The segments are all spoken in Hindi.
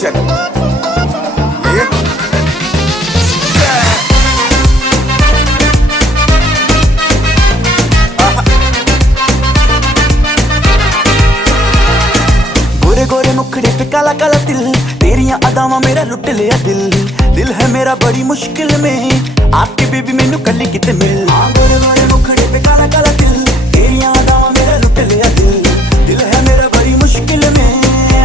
check it. Yeah. गोरे गोरे मुखड़े पे काला काला तिल, तेरियां अदावां मेरा लुट लिया दिल। दिल है मेरा बड़ी मुश्किल में, आके बेबी मैनू कली किते मिल। गोरे गोरे मुखड़े पे काला काला तिल, तेरियां अदावां मेरा लुट लिया दिल। दिल है मेरा बड़ी मुश्किल में,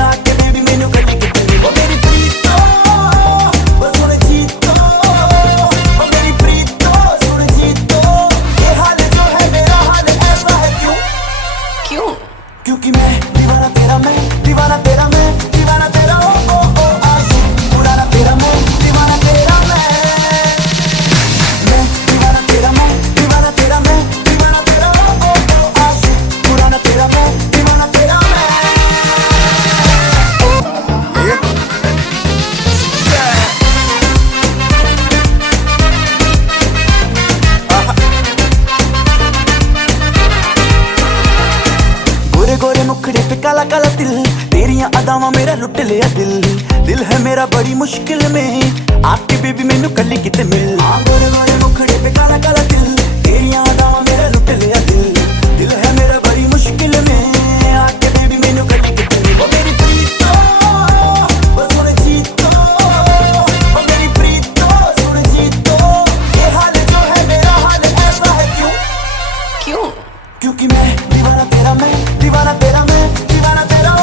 आके बेबी मैनू कली किते मिल। ओ मेरी प्रीतो ओ सुन जीतो, ओ मेरी प्रीतो सुन जीतो, ये हाल जो है मेरा हाल ऐसा है क्यों? क्यों? क्योंकि मैं दीवाना तेरा, मैं दीवाना तेरा, मैं दीवाना तेरा, ओ ओ आशिक पुराना तेरा, मैं दीवाना तेरा, मैं दीवाना तेरा, मैं दीवाना तेरा, मैं दीवाना तेरा, ओ ओ आशिक पुराना तेरा, मैं दीवाना तेरा, मैं। Yeah. गोरे गोरे मुखड़े पे काला काला तिल, तेरियां अदावां मेरा लुट लिया दिल। दिल है मेरा बड़ी मुश्किल में, आके बेबी मैनू कली किते मिल। गोरे गोरे मुखड़े पे काला काला तिल, तेरियां अदावां मेरा लुट लिया दिल। दिल है मेरा बड़ी मुश्किल में, आके बेबी मैनू कली किते मिल। ओ मेरी प्रीतो ओ सुन जीतो, ओ मेरी प्रीतो सुन जीतो, ये हाल जो है मेरा हाल ऐसा है क्यों? क्यों? क्योंकि मैं दीवाना तेरा, मैं दीवाना तेरा, मैं दीवाना तेरा,